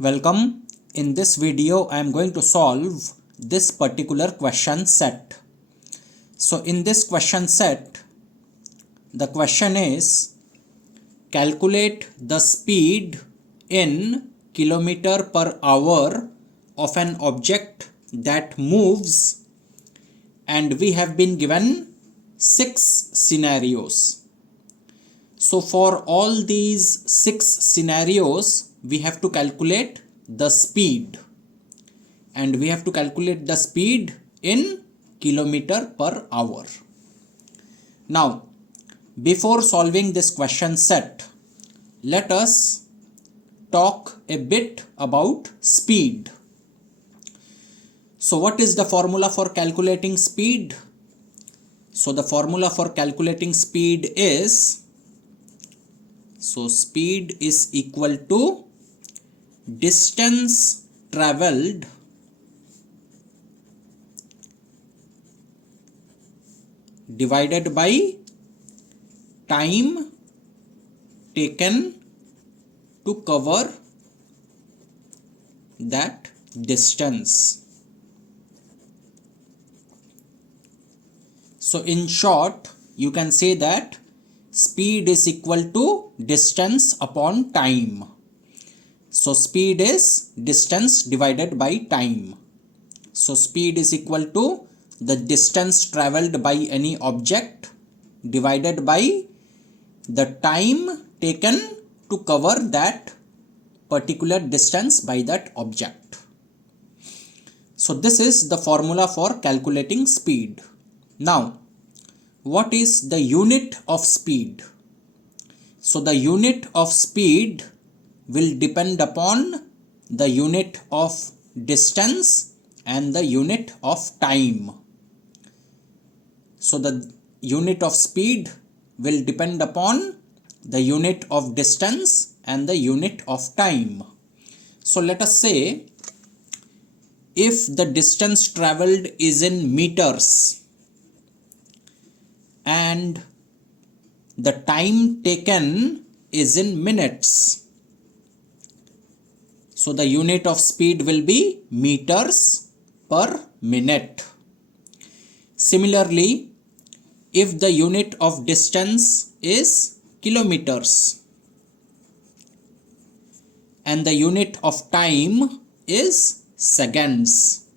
Welcome. In this video, I am going to solve this particular question set. So in this question set, the question is calculate the speed in kilometer per hour of an object that moves, and we have been given 6 scenarios. So for all these 6 scenarios, we have to calculate the speed, and we have to calculate the speed in kilometer per hour. Now, before solving this question set, let us talk a bit about speed. So what is the formula for calculating speed? So the formula for calculating speed is, speed is equal to distance traveled divided by time taken to cover that distance. So in short, you can say that speed is equal to distance upon time. So speed is distance divided by time. So speed is equal to the distance traveled by any object divided by the time taken to cover that particular distance by that object. So this is the formula for calculating speed. Now, what is the unit of speed? So the unit of speed will depend upon the unit of distance and the unit of time. So the unit of speed will depend upon the unit of distance and the unit of time. So let us say if the distance traveled is in meters and the time taken is in minutes, so the unit of speed will be meters per minute. Similarly, if the unit of distance is kilometers and the unit of time is seconds,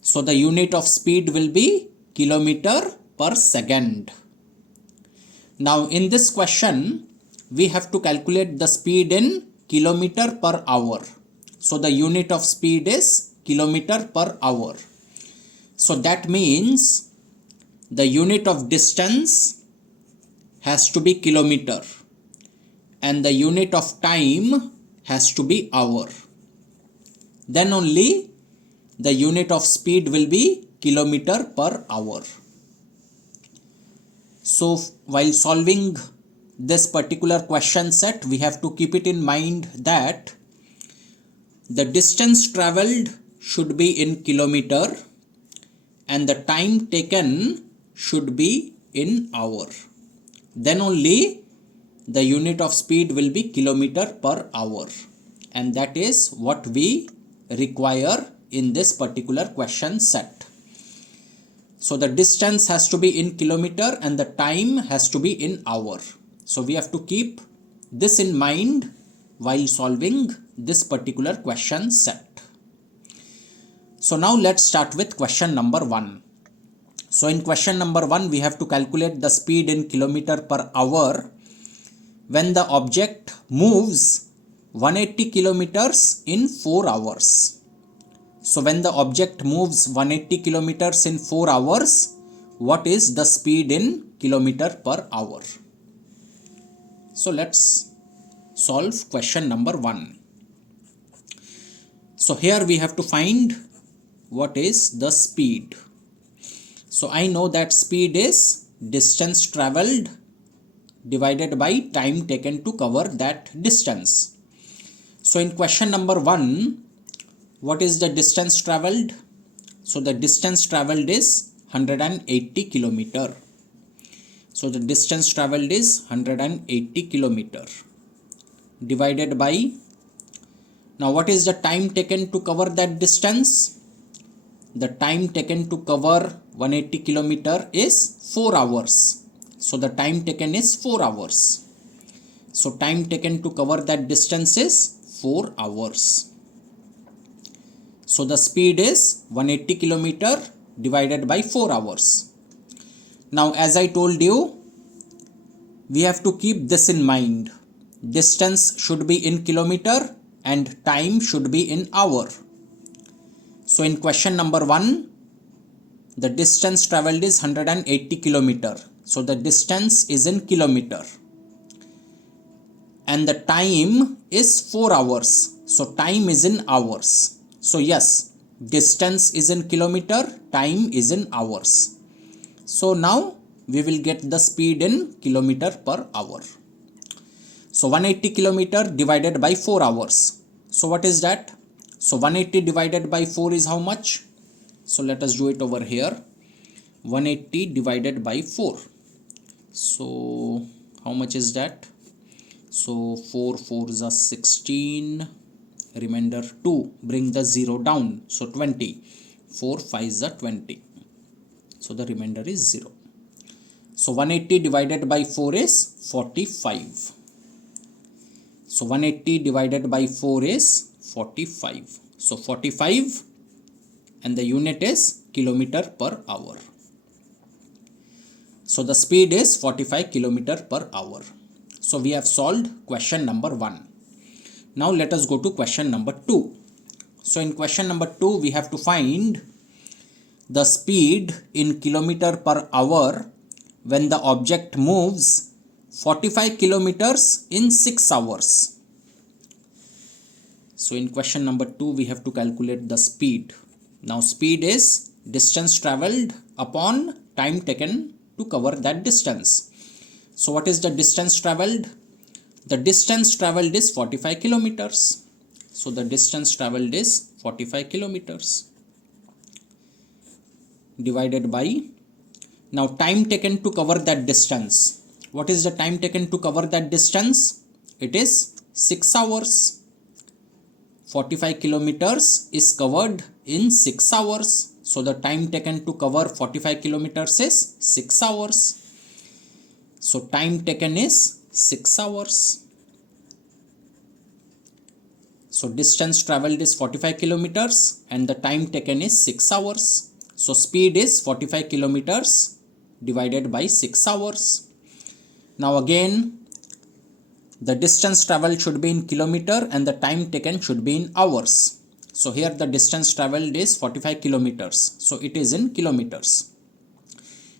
so the unit of speed will be kilometer per second. Now in this question, we have to calculate the speed in kilometer per hour. So the unit of speed is kilometer per hour. So that means the unit of distance has to be kilometer and the unit of time has to be hour. Then only the unit of speed will be kilometer per hour. So while solving this particular question set, we have to keep it in mind that the distance traveled should be in kilometer and the time taken should be in hour. Then only the unit of speed will be kilometer per hour, and that is what we require in this particular question set. So the distance has to be in kilometer and the time has to be in hour. So we have to keep this in mind while solving this particular question set. So now let's start with question number 1. So in question number 1, we have to calculate the speed in kilometer per hour when the object moves 180 kilometers in 4 hours. So when the object moves 180 kilometers in 4 hours, what is the speed in kilometer per hour? So let's solve question number 1. So here we have to find what is the speed. So I know that speed is distance traveled divided by time taken to cover that distance. So in question number 1, what is the distance traveled? So the distance traveled is 180 kilometer. So the distance traveled is 180 kilometer divided by Now what is the time taken to cover that distance? The time taken to cover 180 kilometer is 4 hours. So the time taken is 4 hours. So time taken to cover that distance is 4 hours. So the speed is 180 kilometer divided by 4 hours. Now as I told you, we have to keep this in mind. Distance should be in kilometer and time should be in hour. So in question number 1, the distance traveled is 180 kilometer. So the distance is in kilometer. And the time is 4 hours. So time is in hours. So yes, distance is in kilometer, time is in hours. So now we will get the speed in kilometer per hour. So 180 kilometer divided by 4 hours. So what is that? So 180 divided by 4 is how much? So let us do it over here. 180 divided by 4. So how much is that? So 4 4s are 16. Remainder 2. Bring the 0 down. So 20. 4 5s are 20. So the remainder is 0. So 180 divided by 4 is 45. So 180 divided by 4 is 45. So 45 and the unit is kilometer per hour. So the speed is 45 kilometer per hour. So we have solved question number 1. Now let us go to question number 2. So in question number 2 we have to find the speed in kilometer per hour when the object moves 45 kilometers in 6 hours. So in question number 2 we have to calculate the speed. Now speed is distance traveled upon time taken to cover that distance. So what is the distance traveled? The distance traveled is 45 kilometers. So the distance traveled is 45 kilometers divided by, now time taken to cover that distance. What is the time taken to cover that distance? It is 6 hours. 45 kilometers is covered in 6 hours. So the time taken to cover 45 kilometers is 6 hours. So time taken is 6 hours. So distance traveled is 45 kilometers and the time taken is 6 hours. So speed is 45 kilometers divided by 6 hours. Now again, the distance traveled should be in kilometer and the time taken should be in hours. So here the distance traveled is 45 kilometers. So it is in kilometers.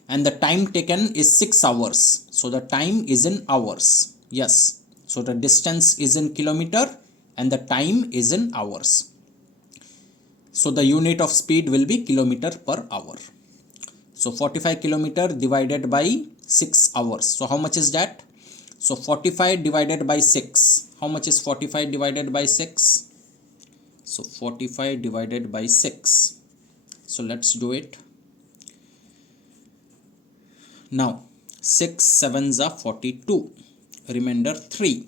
And the time taken is 6 hours. So the time is in hours. Yes. So the distance is in kilometer and the time is in hours. So the unit of speed will be kilometer per hour. So 45 kilometer divided by 6 hours. So how much is that? So 45 divided by 6. How much is 45 divided by 6? So 45 divided by 6. So let's do it. Now 6 7s are 42. Remainder 3.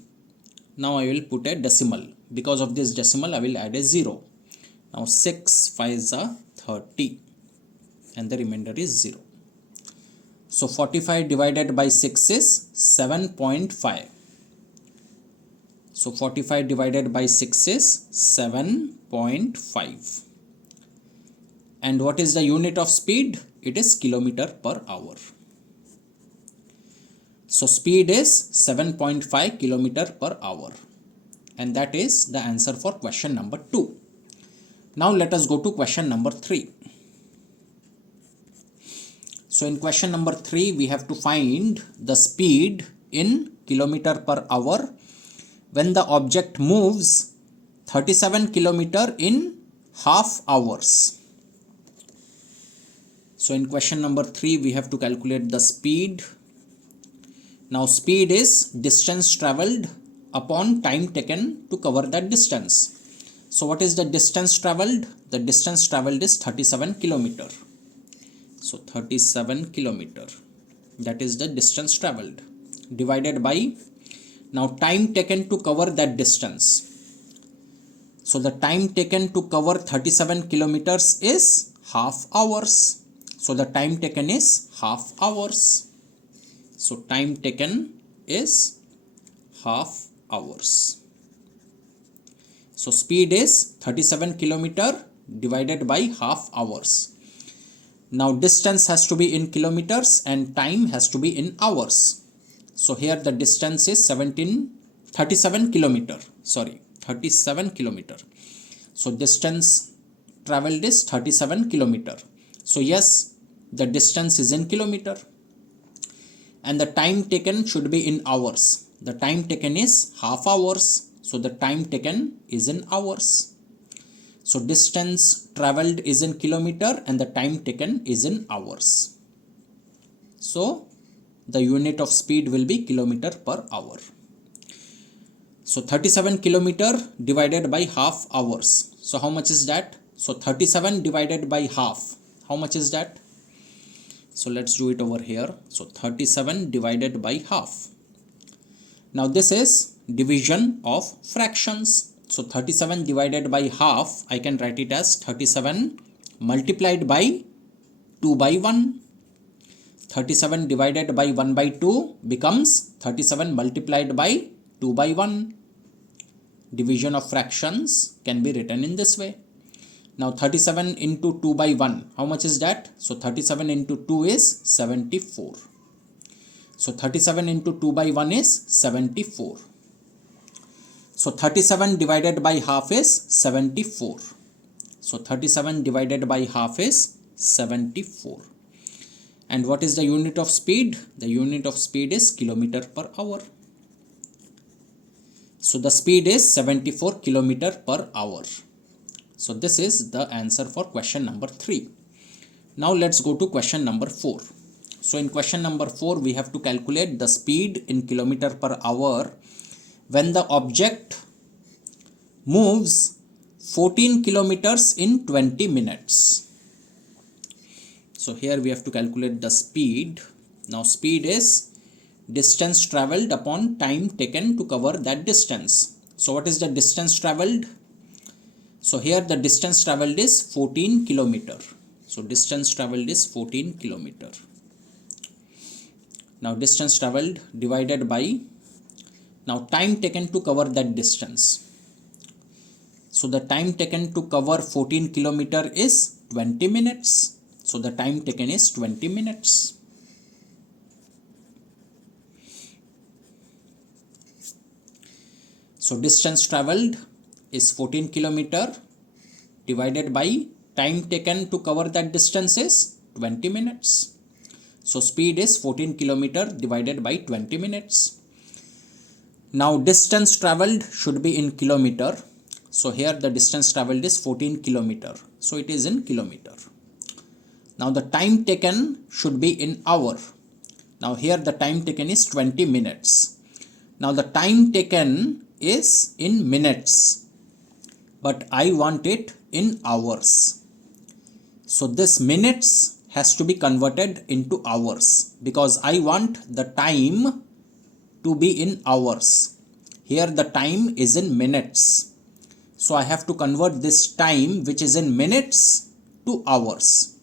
Now I will put a decimal. Because of this decimal I will add a 0. Now 6 5s are 30 and the remainder is 0. So 45 divided by 6 is 7.5. So 45 divided by 6 is 7.5. And what is the unit of speed? It is kilometer per hour. So speed is 7.5 kilometer per hour. And that is the answer for question number 2. Now let us go to question number 3. So in question number 3, we have to find the speed in kilometer per hour when the object moves 37 kilometer in half hours. So in question number 3, we have to calculate the speed. Now speed is distance traveled upon time taken to cover that distance. So what is the distance traveled? The distance traveled is 37 kilometer. So 37 kilometer, that is the distance traveled, divided by, now time taken to cover that distance. So the time taken to cover 37 kilometers is half hours. So the time taken is half hours. So time taken is half hours. So speed is 37 kilometer divided by half hours. Now distance has to be in kilometers and time has to be in hours. So here the distance is 37 kilometer. Sorry, 37 kilometer. So distance traveled is 37 kilometer. So yes, the distance is in kilometer. And the time taken should be in hours. The time taken is half hours. So the time taken is in hours. So distance traveled is in kilometer and the time taken is in hours. So the unit of speed will be kilometer per hour. So 37 kilometer divided by half hours. So how much is that? So 37 divided by half. How much is that? So let's do it over here. So 37 divided by half. Now this is division of fractions. So 37 divided by half, I can write it as 37 multiplied by 2 by 1. 37 divided by 1 by 2 becomes 37 multiplied by 2 by 1. Division of fractions can be written in this way. Now 37 into 2 by 1, how much is that? So 37 into 2 is 74. So 37 into 2 by 1 is 74. So 37 divided by half is 74. So 37 divided by half is 74. And what is the unit of speed? The unit of speed is kilometer per hour. So the speed is 74 kilometer per hour. So this is the answer for question number 3. Now let's go to question number 4. So in question number 4, we have to calculate the speed in kilometer per hour when the object moves 14 kilometers in 20 minutes. So here we have to calculate the speed. Now speed is distance traveled upon time taken to cover that distance. So what is the distance traveled? So here the distance traveled is 14 kilometer. So distance traveled is 14 kilometer. Now distance traveled divided by now time taken to cover that distance. So the time taken to cover 14 kilometer is 20 minutes. So the time taken is 20 minutes. So distance traveled is 14 kilometer divided by time taken to cover that distance is 20 minutes. So speed is 14 kilometer divided by 20 minutes. Now distance traveled should be in kilometer. So here the distance traveled is 14 kilometer. So it is in kilometer. Now the time taken should be in hour. Now here the time taken is 20 minutes. Now the time taken is in minutes, but I want it in hours. So this minutes has to be converted into hours because I want the time to be in hours. Here the time is in minutes. So I have to convert this time which is in minutes to hours.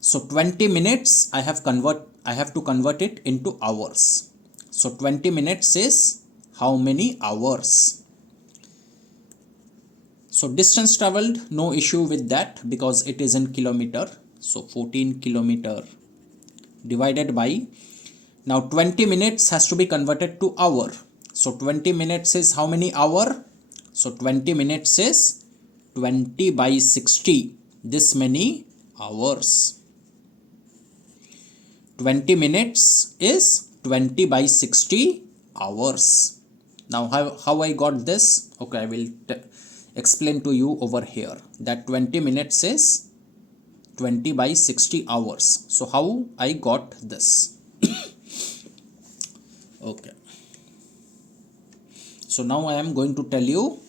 So 20 minutes I have to convert it into hours. So 20 minutes is how many hours? So distance traveled, no issue with that because it is in kilometer. So 14 kilometer divided by, now 20 minutes has to be converted to hour. So 20 minutes is how many hour? So 20 minutes is 20 by 60. This many hours. 20 minutes is 20 by 60 hours. Now how I got this? Okay, I will explain to you over here that 20 minutes is 20 by 60 hours. So how I got this? Okay. So now I am going to tell you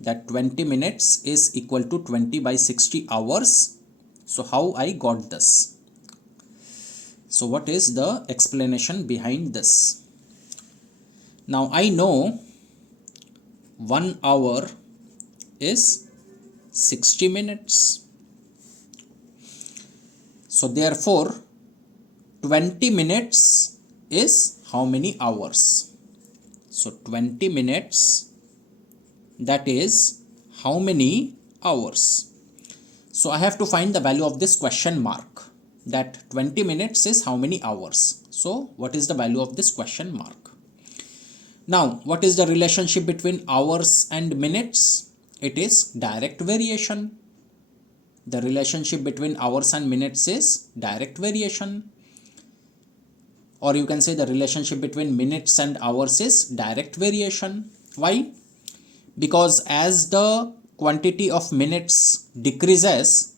that 20 minutes is equal to 20 by 60 hours. So how I got this? So what is the explanation behind this? Now I know 1 hour is 60 minutes. So therefore 20 minutes is how many hours? So 20 minutes, that is how many hours? So I have to find the value of this question mark, that 20 minutes is how many hours. So what is the value of this question mark? Now what is the relationship between hours and minutes? It is direct variation. The relationship between hours and minutes is direct variation. Or you can say the relationship between minutes and hours is direct variation. Why? Because as the quantity of minutes decreases,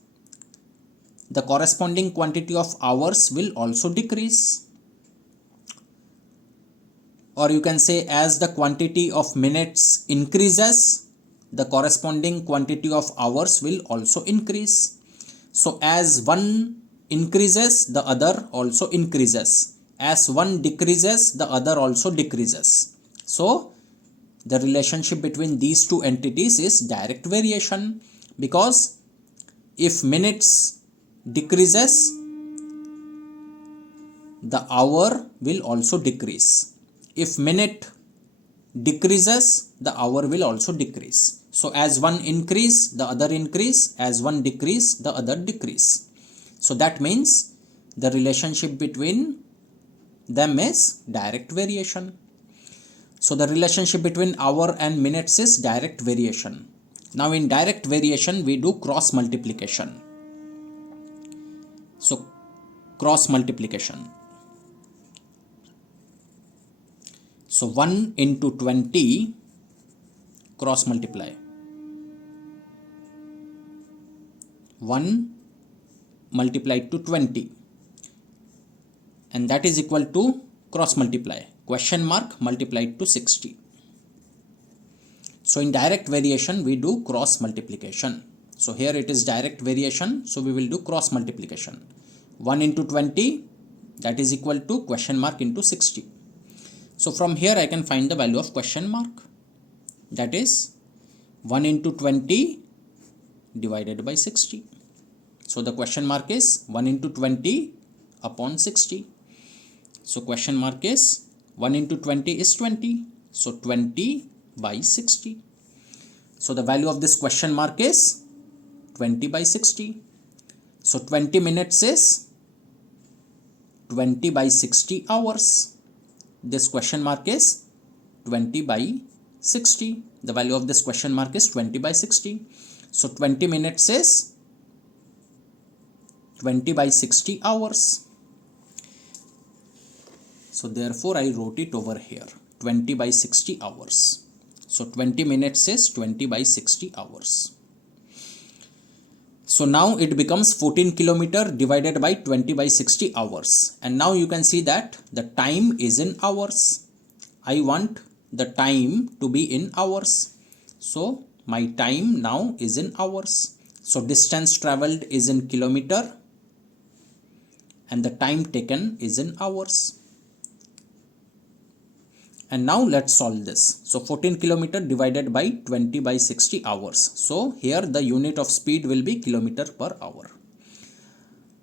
the corresponding quantity of hours will also decrease. Or you can say as the quantity of minutes increases, the corresponding quantity of hours will also increase. So as one increases, the other also increases. As one decreases, the other also decreases. So the relationship between these two entities is direct variation, because if minutes decreases, the hour will also decrease. If minute decreases, the hour will also decrease. So as one increase, the other increase. As one decrease, the other decrease. So that means the relationship between them is direct variation. So the relationship between hour and minutes is direct variation. Now in direct variation, we do cross multiplication. So cross multiplication. So 1 into 20 cross multiply. 1 multiplied to 20, and that is equal to cross multiply question mark multiplied to 60. So in direct variation we do cross multiplication. So here it is direct variation, so we will do cross multiplication. 1 into 20, that is equal to question mark into 60. So from here I can find the value of question mark, that is 1 into 20 divided by 60. So the question mark is 1 into 20 upon 60. So question mark is 1 into 20 is 20. So 20 by 60. So the value of this question mark is 20 by 60. So 20 minutes is 20 by 60 hours. This question mark is 20 by 60. The value of this question mark is 20 by 60. So 20 minutes is 20 by 60 hours. So therefore I wrote it over here, 20 by 60 hours. So 20 minutes is 20 by 60 hours. So now it becomes 14 kilometer divided by 20 by 60 hours. And now you can see that the time is in hours. I want the time to be in hours. So my time now is in hours. So distance traveled is in kilometer and the time taken is in hours. And now let's solve this. So 14 kilometer divided by 20 by 60 hours. So here the unit of speed will be kilometer per hour.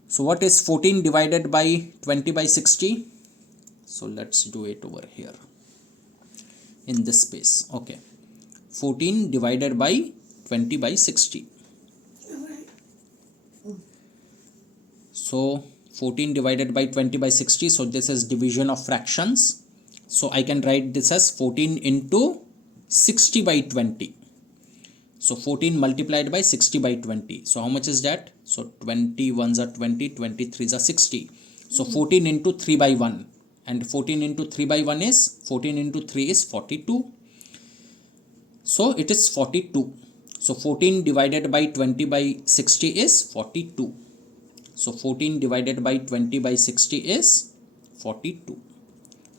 So what is 14 divided by 20 by 60? So let's do it over here in this space. Okay. 14 divided by 20 by 60. So 14 divided by 20 by 60. So this is division of fractions. So I can write this as 14 into 60 by 20. So 14 multiplied by 60 by 20. So how much is that? So 20 ones are 20, 23s are 60. So 14 into 3 by 1. And 14 into 3 by 1 is, 14 into 3 is 42. So it is 42. So 14 divided by 20 by 60 is 42. So 14 divided by 20 by 60 is 42.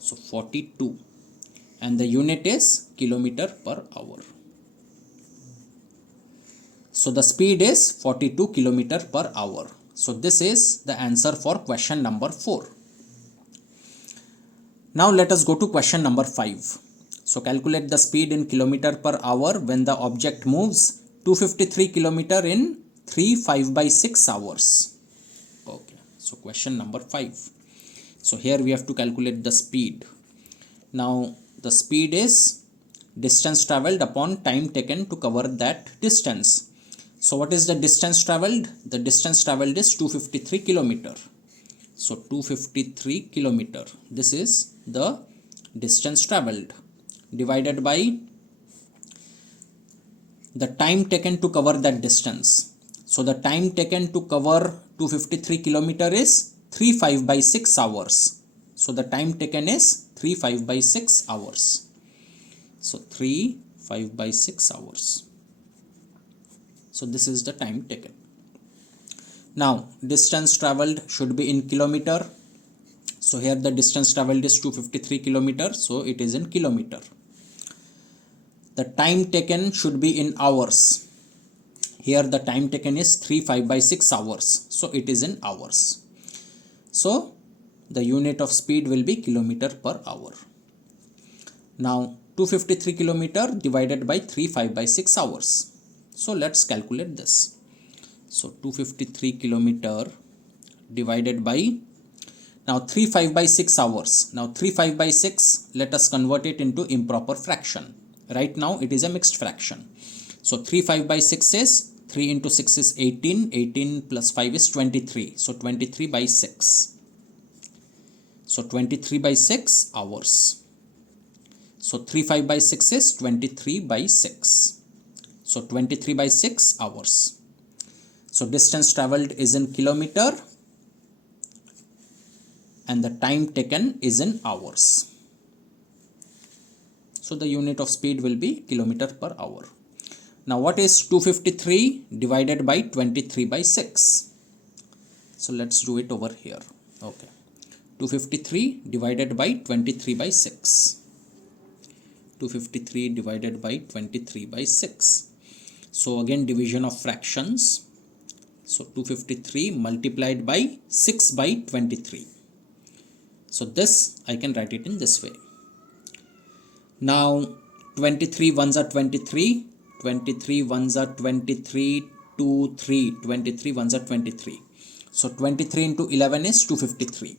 So 42, and the unit is kilometer per hour. So the speed is 42 kilometer per hour. So this is the answer for question number 4. Now let us go to question number 5. So calculate the speed in kilometer per hour when the object moves 253 kilometer in 3 5 by 6 hours. Okay, so question number 5. So here we have to calculate the speed. Now the speed is distance traveled upon time taken to cover that distance. So what is the distance traveled? The distance traveled is 253 kilometer. So 253 kilometer. This is the distance traveled divided by the time taken to cover that distance. So the time taken to cover 253 kilometer is 3 5 by 6 hours. So the time taken is 3 5 by 6 hours. So 3 5 by 6 hours. So this is the time taken. Now distance traveled should be in kilometer. So here the distance traveled is 253 kilometer. So it is in kilometer. The time taken should be in hours. Here the time taken is 3 5 by 6 hours. So it is in hours. So the unit of speed will be kilometer per hour. Now 253 kilometer divided by 3 5 by 6 hours. So let's calculate this. So 253 kilometer divided by, now 3 5 by 6 hours. Now 3 5 by 6, let us convert it into improper fraction. Right now it is a mixed fraction. So 3 5 by 6 is 3 into 6 is 18. 18 plus 5 is 23. So 23 by 6. So 23 by 6 hours. So 3 5 by 6 is 23 by 6. So 23 by 6 hours. So distance traveled is in kilometer and the time taken is in hours. So the unit of speed will be kilometer per hour. Now what is 253 divided by 23 by 6? So let's do it over here. Okay. 253 divided by 23 by 6. 253 divided by 23 by 6. So again division of fractions. So 253 multiplied by 6 by 23. So this I can write it in this way. Now 23 ones are 23, 23 ones are 23, 2, 3, 23 ones are 23. So 23 into 11 is 253.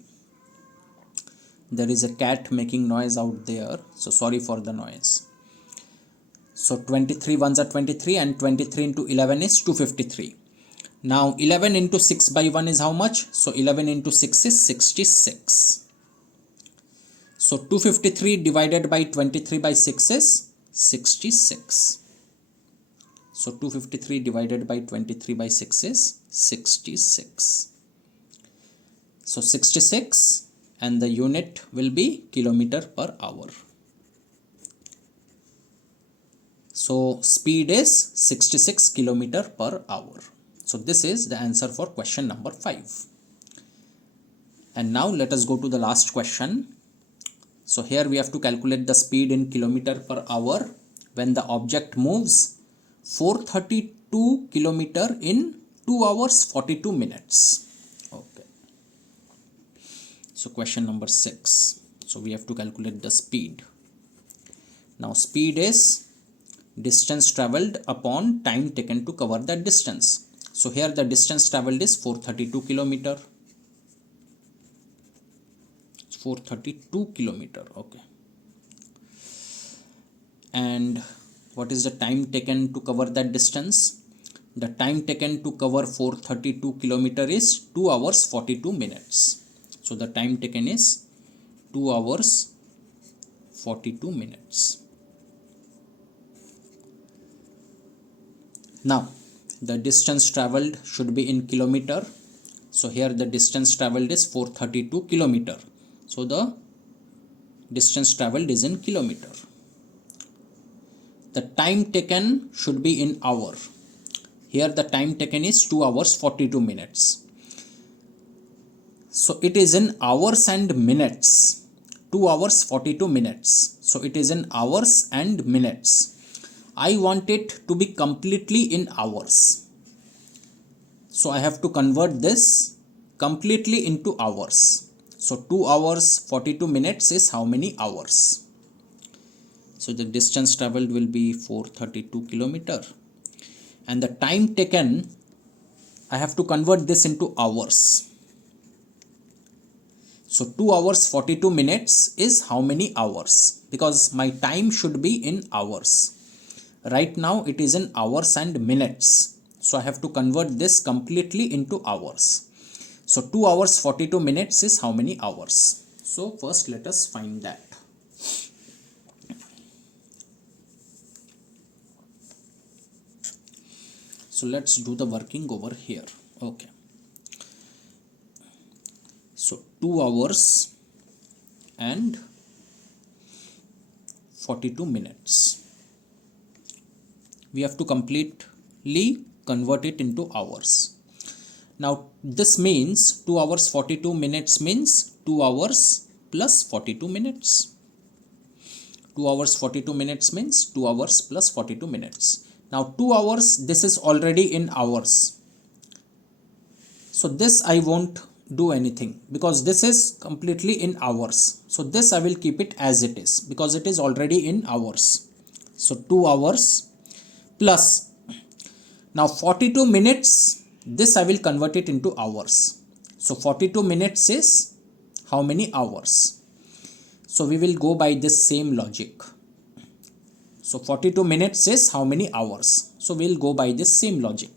There is a cat making noise out there, so sorry for the noise. So 23 ones are 23 and 23 into 11 is 253. Now 11 into 6 by 1 is how much? So 11 into 6 is 66. So 253 divided by 23 by 6 is 66. So 253 divided by 23 by 6 is 66. So 66 and the unit will be kilometer per hour. So speed is 66 kilometer per hour. So this is the answer for question number 5. And now let us go to the last question. So here we have to calculate the speed in kilometer per hour when the object moves 432 kilometer in 2 hours 42 minutes. Okay. So question number 6. So we have to calculate the speed. Now speed is distance traveled upon time taken to cover that distance. So here the distance traveled is 432 kilometer. 432 kilometer. Okay. And what is the time taken to cover that distance? The time taken to cover 432 kilometer is 2 hours 42 minutes. So the time taken is 2 hours 42 minutes. Now the distance traveled should be in kilometer. So here the distance traveled is 432 kilometer. So the distance traveled is in kilometer. The time taken should be in hour. Here the time taken is 2 hours 42 minutes. So it is in hours and minutes. 2 hours 42 minutes. So it is in hours and minutes. I want it to be completely in hours. So I have to convert this completely into hours. So 2 hours 42 minutes is how many hours? So the distance traveled will be 432 kilometer. and the time taken, I have to convert this into hours. So 2 hours 42 minutes is how many hours? Because my time should be in hours. Right now it is in hours and minutes. So I have to convert this completely into hours. So 2 hours 42 minutes is how many hours? So first let us find that. So let's do the working over here. Okay. So 2 hours and 42 minutes. We have to completely convert it into hours. Now this means 2 hours 42 minutes means 2 hours plus 42 minutes. 2 hours 42 minutes means 2 hours plus 42 minutes. Now 2 hours, this is already in hours. So this I won't do anything because this is completely in hours. So this I will keep it as it is because it is already in hours. So 2 hours plus, now 42 minutes, this I will convert it into hours. So 42 minutes is how many hours? So we will go by this same logic. So 42 minutes is how many hours? So we'll go by this same logic.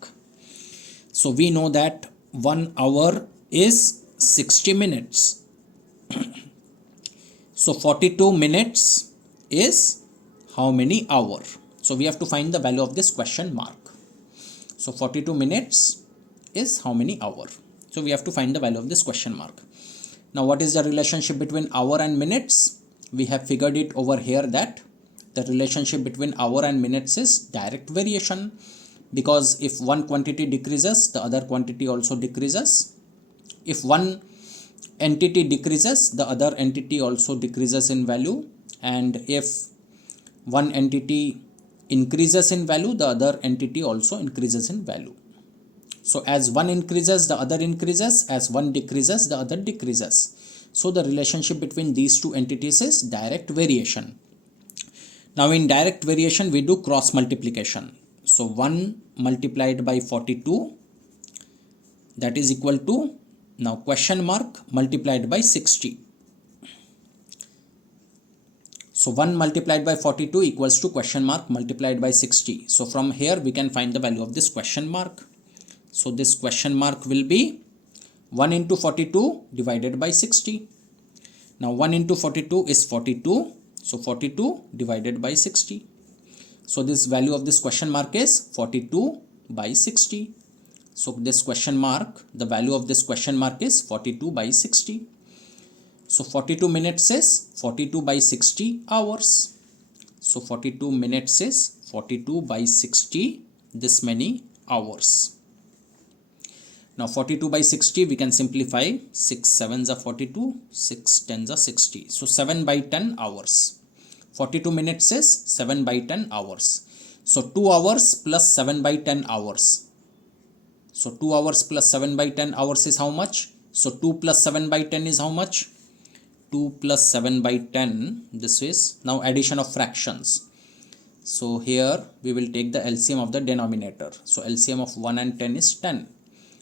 So we know that 1 hour is 60 minutes. So 42 minutes is how many hour? So we have to find the value of this question mark. So 42 minutes is how many hour? So we have to find the value of this question mark. Now what is the relationship between hour and minutes? We have figured it over here that the relationship between hour and minutes is direct variation, because if one quantity decreases, the other quantity also decreases. If one entity decreases, the other entity also decreases in value, and if one entity increases in value, the other entity also increases in value. So as one increases, the other increases. As one decreases, the other decreases. So the relationship between these two entities is direct variation. Now in direct variation, we do cross multiplication. So 1 multiplied by 42, that is equal to, now question mark, multiplied by 60. So 1 multiplied by 42 equals to question mark multiplied by 60. So from here we can find the value of this question mark. So this question mark will be 1 into 42 divided by 60. Now 1 into 42 is 42. So 42 divided by 60. So this value of this question mark is 42 by 60. So this question mark, the value of this question mark is 42 by 60. So 42 minutes is 42 by 60 hours. So 42 minutes is 42 by 60, this many hours. Now 42 by 60 we can simplify. 6 7s are 42, 6 10s are 60. So 7 by 10 hours. 42 minutes is 7 by 10 hours. So 2 hours plus 7 by 10 hours. So 2 hours plus 7 by 10 hours is how much? So 2 plus 7 by 10 is how much? 2 plus 7 by 10, this is now addition of fractions. So here we will take the LCM of the denominator. So LCM of 1 and 10 is 10.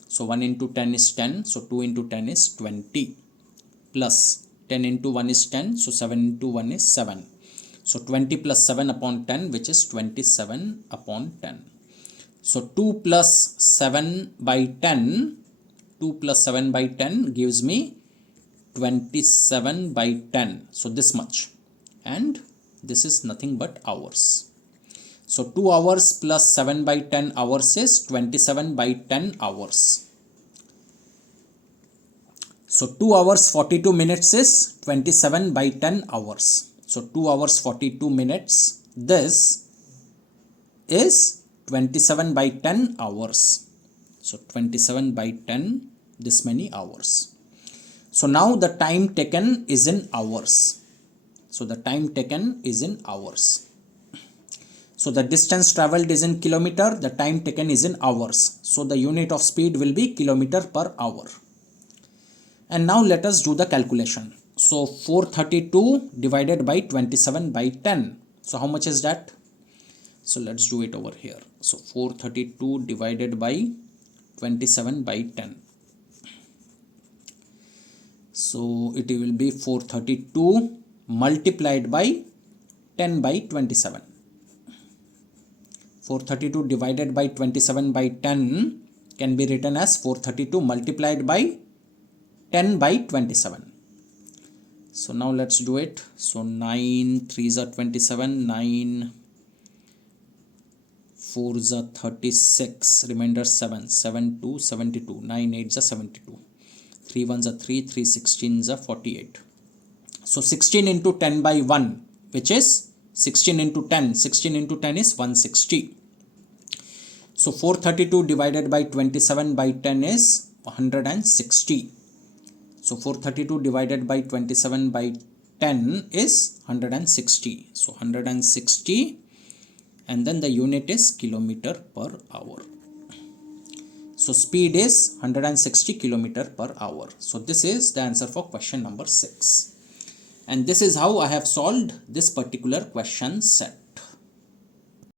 So 1 into 10 is 10. So 2 into 10 is 20. Plus 10 into 1 is 10. So 7 into 1 is 7. So 20 plus 7 upon 10, which is 27 upon 10. So 2 plus 7 by 10. 2 plus 7 by 10 gives me 27 by 10. So this much. And this is nothing but hours. So 2 hours plus 7 by 10 hours is 27 by 10 hours. So 2 hours 42 minutes is 27 by 10 hours. So 2 hours 42 minutes, this is 27 by 10 hours. So 27 by 10, this many hours. So now the time taken is in hours. So the time taken is in hours. So the distance traveled is in kilometer, the time taken is in hours. So the unit of speed will be kilometer per hour. And now let us do the calculation. So 432 divided by 27 by 10. So how much is that? So let's do it over here. So 432 divided by 27 by 10. So it will be 432 multiplied by 10 by 27. 432 divided by 27 by 10 can be written as 432 multiplied by 10 by 27. So now let's do it. So 9 3s are 27, 9 4s are 36, remainder 7, 7 2 72, 9 8s are 72, 3 1s are 3, 3 16s are 48. So 16 into 10 by 1, which is 16 into 10, 16 into 10 is 160. So 432 divided by 27 by 10 is 160. So 432 divided by 27 by 10 is 160. So 160, and then the unit is kilometer per hour. So speed is 160 kilometer per hour. So this is the answer for question number 6. And this is how I have solved this particular question set.